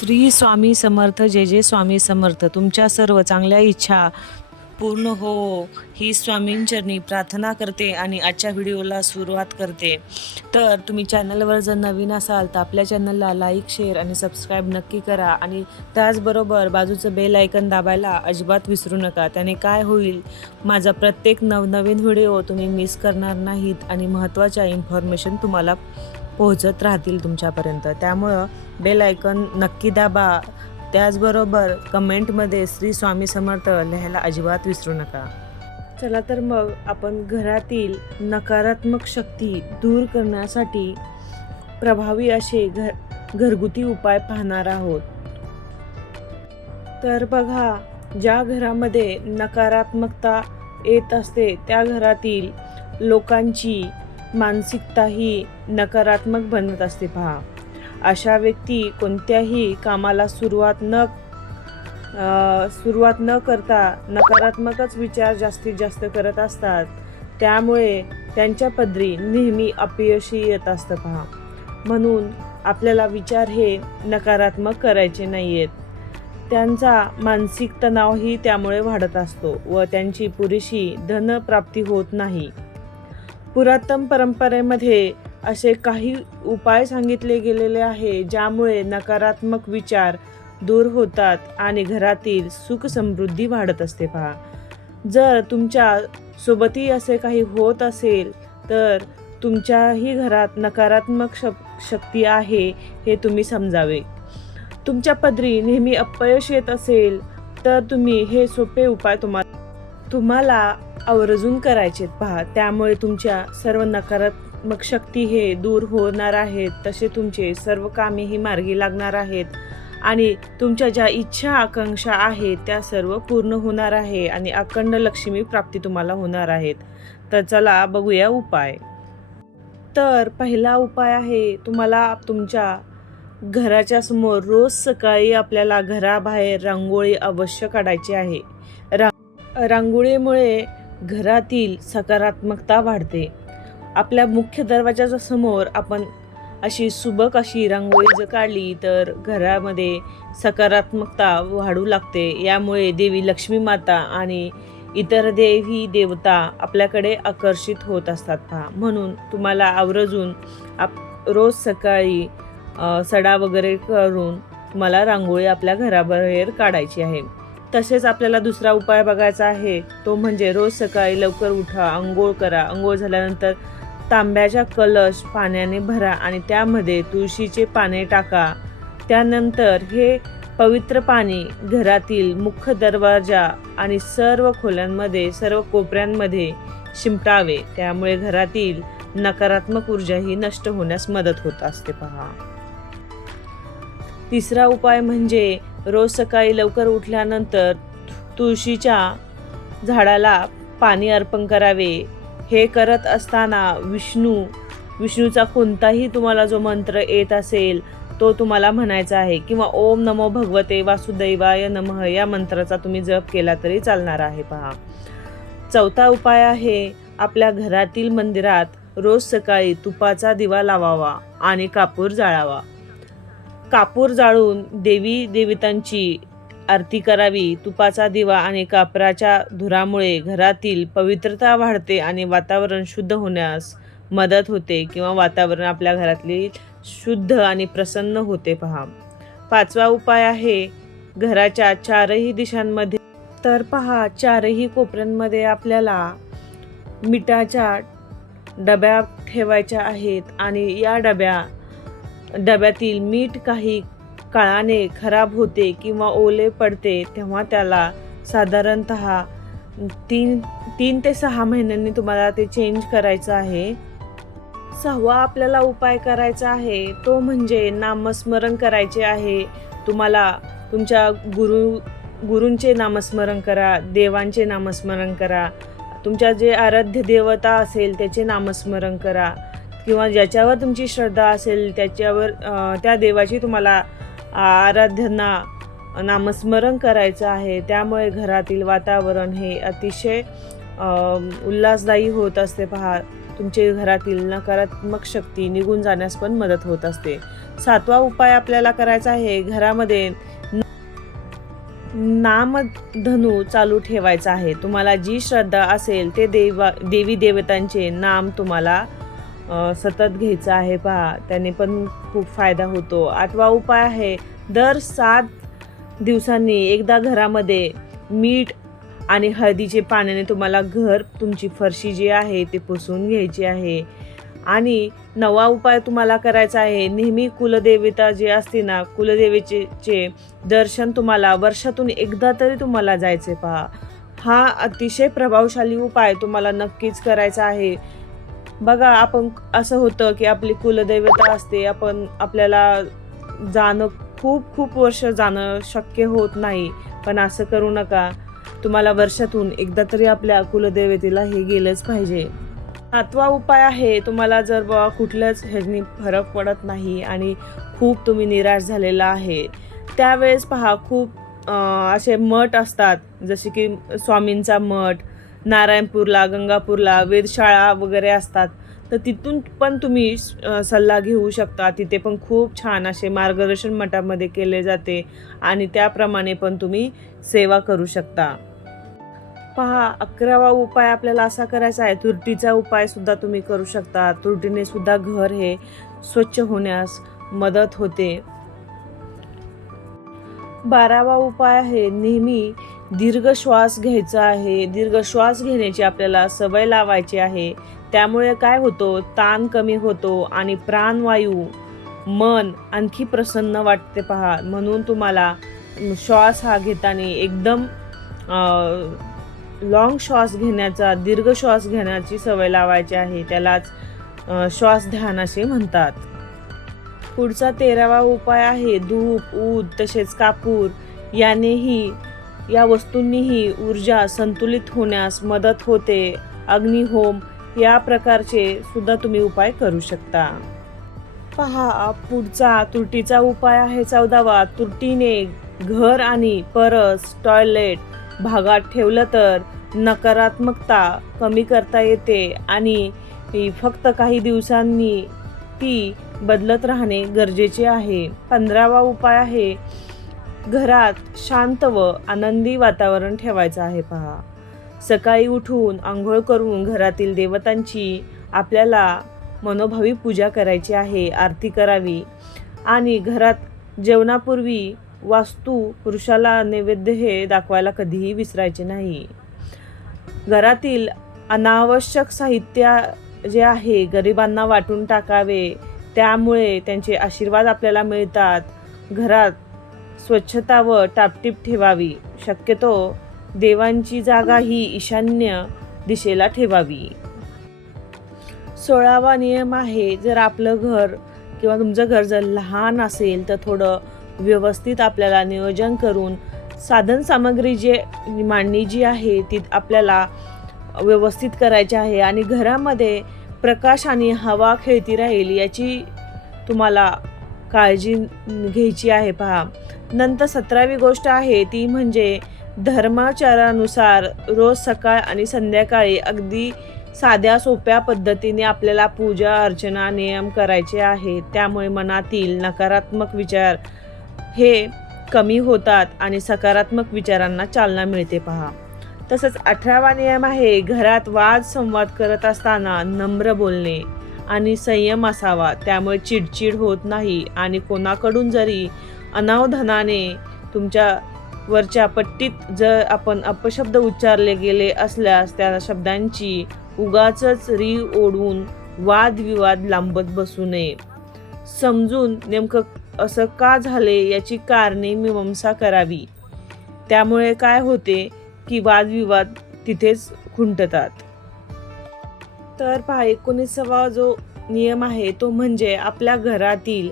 श्री स्वामी समर्थ जे जे स्वामी समर्थ. तुमच्या सर्व चांगल्या इच्छा पूर्ण हो ही स्वामींचरणी प्रार्थना करते आणि आजच्या व्हिडिओला सुरुवात करते. तर तुम्ही चॅनलवर जर नवीन असाल तर आपल्या चॅनलला लाईक शेअर आणि सबस्क्राईब नक्की करा आणि त्याचबरोबर बाजूचं बेल आयकन दाबायला अजिबात विसरू नका. त्याने काय होईल? माझा प्रत्येक नवनवीन व्हिडिओ तुम्ही मिस करणार नाहीत आणि महत्त्वाच्या इन्फॉर्मेशन तुम्हाला पोहोचत राहतील तुमच्यापर्यंत. त्यामुळं बेल आयकन नक्की दाबा. त्याचबरोबर कमेंटमध्ये श्री स्वामी समर्थ लिहायला अजिबात विसरू नका. चला तर मग आपण घरातील नकारात्मक शक्ती दूर करण्यासाठी प्रभावी असे घर घरगुती उपाय पाहणार आहोत. तर बघा ज्या घरामध्ये नकारात्मकता येत असते त्या घरातील लोकांची मानसिकता ही नकारात्मक बनत असते पहा. अशा व्यक्ती कोणत्याही कामाला सुरुवात न सुरुवात न करता नकारात्मकच विचार जास्तीत जास्त करत असतात. त्यामुळे त्यांच्या पदरी नेहमी अपयशी येत असतं पहा. म्हणून आपल्याला विचार हे नकारात्मक करायचे नाही आहेत त्यांचा मानसिक तणावही त्यामुळे वाढत असतो व त्यांची पुरेशी धनप्राप्ती होत नाही. पुरातन परंपरेमध्ये असे काही उपाय सांगितले गेलेले आहे ज्यामुळे नकारात्मक विचार दूर होतात आणि घरातील सुख समृद्धी वाढत असते. पहा जर तुमच्या सोबतही असे काही होत असेल तर तुमच्याही घरात नकारात्मक शक शक्ती आहे हे तुम्ही समजावे. तुमच्या पदरी नेहमी अपयश येत असेल तर तुम्ही हे सोपे उपाय तुम्हाला तुम्हाला आवर्जून करायचे पहा. त्यामुळे तुमच्या सर्व नकारात्मक शक्ती हे दूर होणार आहेत. तसे तुमचे सर्व कामेही मार्गी लागणार आहेत. आणि तुमच्या ज्या इच्छा आकांक्षा आहेत त्या सर्व पूर्ण होणार आहे आणि अखंड लक्ष्मी प्राप्ती तुम्हाला होणार आहेत. तर चला बघूया उपाय. तर पहिला उपाय आहे तुम्हाला तुमच्या घराच्या समोर रोज सकाळी आपल्याला घराबाहेर रांगोळी अवश्य काढायची आहे. रा रांगोळीमुळे घरातील सकारात्मकता वाढते. आपल्या मुख्य दरवाजाच्या समोर आपण अशी सुबक अशी रांगोळी जर काढली तर घरामध्ये सकारात्मकता वाढू लागते. यामुळे देवी लक्ष्मी माता आणि इतर देवी देवता आपल्याकडे आकर्षित होत असतात. पहा म्हणून तुम्हाला आवर्जून आप रोज सकाळी सडा वगैरे करून तुम्हाला रांगोळी आपल्या घराबाहेर काढायची आहे. तसेच आपल्याला दुसरा उपाय बघायचा आहे. तो म्हणजे रोज सकाळी लवकर उठा आंघोळ करा. आंघोळ झाल्यानंतर तांब्याच्या कलश पाण्याने भरा आणि त्यामध्ये तुळशीचे पाने टाका. त्यानंतर हे पवित्र पाणी घरातील मुख्य दरवाजा आणि सर्व खोल्यांमध्ये सर्व कोपऱ्यांमध्ये शिंपटावे त्यामुळे घरातील नकारात्मक ऊर्जा ही नष्ट होण्यास मदत होत असते पहा. तिसरा उपाय म्हणजे रोज सकाळी लवकर उठल्यानंतर तुळशीच्या झाडाला पाणी अर्पण करावे. हे करत असताना विष्णू विष्णूचा कोणताही तुम्हाला जो मंत्र येत असेल तो तुम्हाला म्हणायचा आहे किंवा ओम नमो भगवते वासुदैवाय नमः या मंत्राचा तुम्ही जप केला तरी चालणार आहे पहा. चौथा उपाय आहे आपल्या घरातील मंदिरात रोज सकाळी तुपाचा दिवा लावावा आणि कापूर जाळावा. कापूर जाळून देवी देवतांची आरती करावी. तुपाचा दिवा आणि कापराच्या धुरामुळे घरातील पवित्रता वाढते आणि वातावरण शुद्ध होण्यास मदत होते किंवा वातावरण आपल्या घरातली शुद्ध आणि प्रसन्न होते पहा. पाचवा उपाय आहे घराच्या चारही दिशांमध्ये. तर पहा चारही कोपऱ्यांमध्ये आपल्याला मिठाच्या डब्या ठेवायच्या आहेत आणि या डब्या डब्यातील मीठ काही काळाने खराब होते किंवा ओले पडते तेव्हा त्याला साधारणत तीन तीन ते सहा महिन्यांनी तुम्हाला ते चेंज करायचं आहे. सहावा आपल्याला उपाय करायचा आहे तो म्हणजे नामस्मरण करायचे आहे. तुम्हाला तुमच्या गुरु गुरूंचे नामस्मरण करा देवांचे नामस्मरण करा. तुमच्या जे आराध्य देवता असेल त्याचे नामस्मरण करा. किंवा ज्याच्यावर तुमची श्रद्धा असेल त्याच्यावर त्या देवाची तुम्हाला आराधना नामस्मरण करायचं आहे. त्यामुळे घरातील वातावरण हे अतिशय उल्हासदायी होत असते पहा. तुमचे घरातील नकारात्मक शक्ती निघून जाण्यास पण मदत होत असते. सातवा उपाय आपल्याला करायचा आहे घरामध्ये न- चालू ठेवायचा आहे. तुम्हाला जी श्रद्धा असेल ते देवा देवी देवतांचे नाम तुम्हाला सतत घ्यायचं आहे पहा. त्याने पण खूप फायदा होतो. आठवा उपाय आहे दर सात दिवसांनी एकदा घरामध्ये मीठ आणि हळदीचे पाण्याने तुम्हाला घर तुमची फरशी जी आहे ते पुसून घ्यायची आहे. आणि नवा उपाय तुम्हाला करायचा आहे नेहमी कुलदेवता जी असते ना कुलदेवीचे चे दर्शन तुम्हाला वर्षातून एकदा तरी तुम्हाला जायचे पहा. हा अतिशय प्रभावशाली उपाय तुम्हाला नक्कीच करायचा आहे. बघा आपण असं होतं की आपली कुलदैवता असते आपण आपल्याला जाणं खूप खूप वर्ष जाणं शक्य होत नाही. पण असं करू नका. तुम्हाला वर्षातून एकदा तरी आपल्या कुलदेवतेला हे गेलंच पाहिजे. सातवा उपाय आहे तुम्हाला जर बाबा कुठल्याच ह्यानी फरक पडत नाही आणि खूप तुम्ही निराश झालेला आहे. त्यावेळेस पहा खूप असे मठ असतात. जसे की स्वामींचा मठ नारायणपूरला गंगापूरला वेधशाळा वगैरे असतात. तर तिथून पण तुम्ही सल्ला घेऊ शकता. तिथे पण खूप छान असे मार्गदर्शन मठामध्ये केले जाते आणि त्याप्रमाणे पण तुम्ही सेवा करू शकता. पहा अकरावा उपाय आपल्याला असा करायचा आहे. तुरटीचा उपाय सुद्धा तुम्ही करू शकता. तुरटीने सुद्धा घर हे स्वच्छ होण्यास मदत होते. बारावा उपाय आहे नेहमी दीर्घ श्वास घ्यायचा आहे. दीर्घ श्वास घेण्याची आपल्याला सवय लावायची आहे. त्यामुळे काय होतो? ताण कमी होतो आणि प्राणवायू मन आणखी प्रसन्न वाटते पहा. म्हणून तुम्हाला श्वास हा घेताना एकदम लॉंग श्वास घेण्याचा दीर्घ श्वास घेण्याची सवय लावायची आहे. त्यालाच श्वास ध्यान असे म्हणतात. पुढचा तेरावा उपाय आहे. धूप ऊद तसेच कापूर यानेही या वस्तूंनीही ऊर्जा संतुलित होण्यास मदत होते. अग्निहोम या प्रकारचे सुद्धा तुम्ही उपाय करू शकता. पहा पुढचा तुरटीचा उपाय आहे चौदावा. तुरटीने घर आणि परस टॉयलेट भागात ठेवलं तर नकारात्मकता कमी करता येते आणि फक्त काही दिवसांनी ती बदलत राहणे गरजेचे आहे. पंधरावा उपाय आहे घरात शांत व आनंदी वातावरण ठेवायचं आहे पहा. सकाळी उठून आंघोळ करून घरातील देवतांची आपल्याला मनोभावी पूजा करायची आहे आरती करावी. आणि घरात जेवणापूर्वी वास्तू पुरुषाला नैवेद्य हे दाखवायला कधीही विसरायचे नाही. घरातील अनावश्यक साहित्य जे आहे गरिबांना वाटून टाकावे त्यामुळे त्यांचे आशीर्वाद आपल्याला मिळतात. घरात स्वच्छता व टापटीप ठेवावी. शक्यतो देवांची जागा ही ईशान्य दिशेला ठेवावी. सोळावा नियम आहे जर आपलं घर किंवा तुमचं घर जर लहान असेल तर थोडं व्यवस्थित आपल्याला नियोजन करून साधन सामग्री जे मांडणी जी आहे ती आपल्याला व्यवस्थित करायची आहे आणि घरामध्ये प्रकाश आणि हवा खेळती राहील याची तुम्हाला काळजी घ्यायची आहे पहा. नंतर सतरावी गोष्ट आहे ती म्हणजे धर्माचारानुसार रोज सकाळ आणि संध्याकाळी अगदी साध्या सोप्या पद्धतीने आपल्याला पूजा अर्चना नियम करायचे आहे त्यामुळे मनातील नकारात्मक विचार हे कमी होतात आणि सकारात्मक विचारांना चालना मिळते. पहा. तसंच अठरावा नियम आहे घरात वाद संवाद करत असताना नम्र बोलणे आणि संयम असावा. त्यामुळे चिडचिड होत नाही आणि कोणाकडून जरी अनावधानाने तुमच्या वरच्या पट्टीत जर आपण अपशब्द उच्चारले गेले असल्यास त्या शब्दांची उगाच री ओढून वादविवाद लांबत बसू नये. समजून नेमकं असं का झाले याची कारणे मीमांसा करावी. त्यामुळे काय होते की वादविवाद तिथेच खुंटतात. तर पहा एकोणीसावा जो नियम आहे तो म्हणजे आपल्या घरातील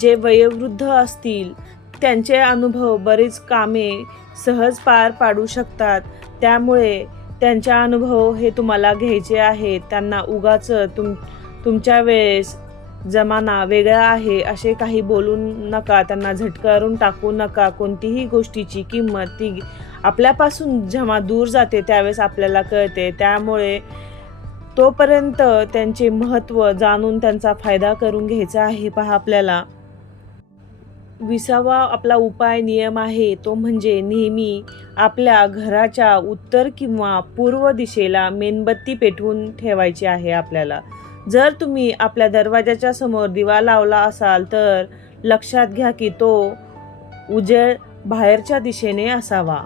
जे वयोवृद्ध असतील त्यांचे अनुभव बरीच कामे सहज पार पाडू शकतात. त्यामुळे त्यांच्या अनुभव हे तुम्हाला घ्यायचे आहेत त्यांना उगाच तुम तुमच्या वेळेस जमाना वेगळा आहे असे काही बोलू नका त्यांना झटकारून टाकू नका. कोणतीही गोष्टीची किंमत ती आपल्यापासून जेव्हा दूर जाते त्यावेळेस आपल्याला कळते. त्यामुळे तोपर्यंत त्यांचे महत्त्व जाणून त्यांचा फायदा करून घ्यायचा आहे पहा आपल्याला. विसावा आपला उपाय नियम आहे तो म्हणजे नेहमी आपल्या घराच्या उत्तर किंवा पूर्व दिशेला मेणबत्ती पेटवून ठेवायची आहे आपल्याला. जर तुम्ही आपल्या दरवाजाच्या समोर दिवा लावला असाल तर लक्षात घ्या की तो उजेड बाहेरच्या दिशेने असावा.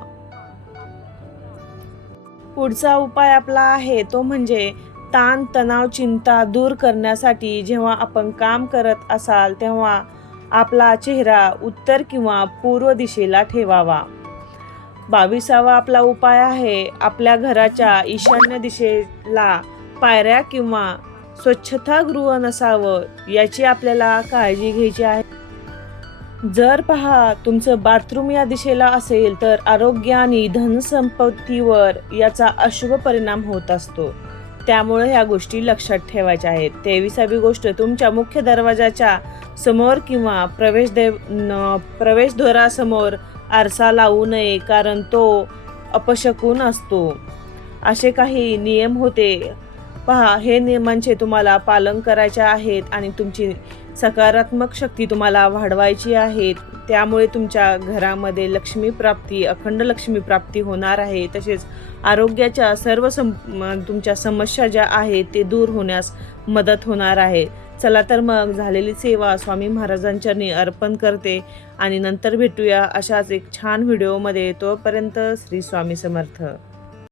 पुढचा उपाय आपला आहे तो म्हणजे ताण तणाव चिंता दूर करण्यासाठी जेव्हा आपण काम करत असाल तेव्हा आपला चेहरा उत्तर किंवा पूर्व दिशेला ठेवावा. बावीसावा आपला उपाय आहे आपल्या घराच्या ईशान्य दिशेला पायऱ्या किंवा स्वच्छतागृह नसावं याची आपल्याला काळजी घ्यायची आहे. जर पहा तुमचं बाथरूम या दिशेला असेल तर आरोग्य आणि धनसंपत्तीवर याचा अशुभ परिणाम होत असतो. त्यामुळे ह्या गोष्टी लक्षात ठेवायच्या आहेत. तेविसावी गोष्ट तुमच्या मुख्य दरवाजाच्या समोर किंवा प्रवेश देव न- प्रवेशद्वारासमोर आरसा लावू नये कारण तो अपशकून असतो. असे काही नियम होते. पहा हे नियमांचे तुम्हाला पालन करायचे आहेत आणि तुमची सकारात्मक शक्ती तुम्हाला वाढवायची आहेत त्यामुळे तुमच्या घरामध्ये लक्ष्मी प्राप्ती अखंड लक्ष्मी प्राप्ती होणार आहे. तसेच आरोग्याच्या सर्व सम तुमच्या समस्या ज्या आहेत ते दूर होण्यास मदत होणार आहे. चला तर मग झालेली सेवा स्वामी महाराजांच्या अर्पण करते आणि नंतर भेटूया अशाच एक छान व्हिडिओमध्ये तोपर्यंत श्री स्वामी समर्थ.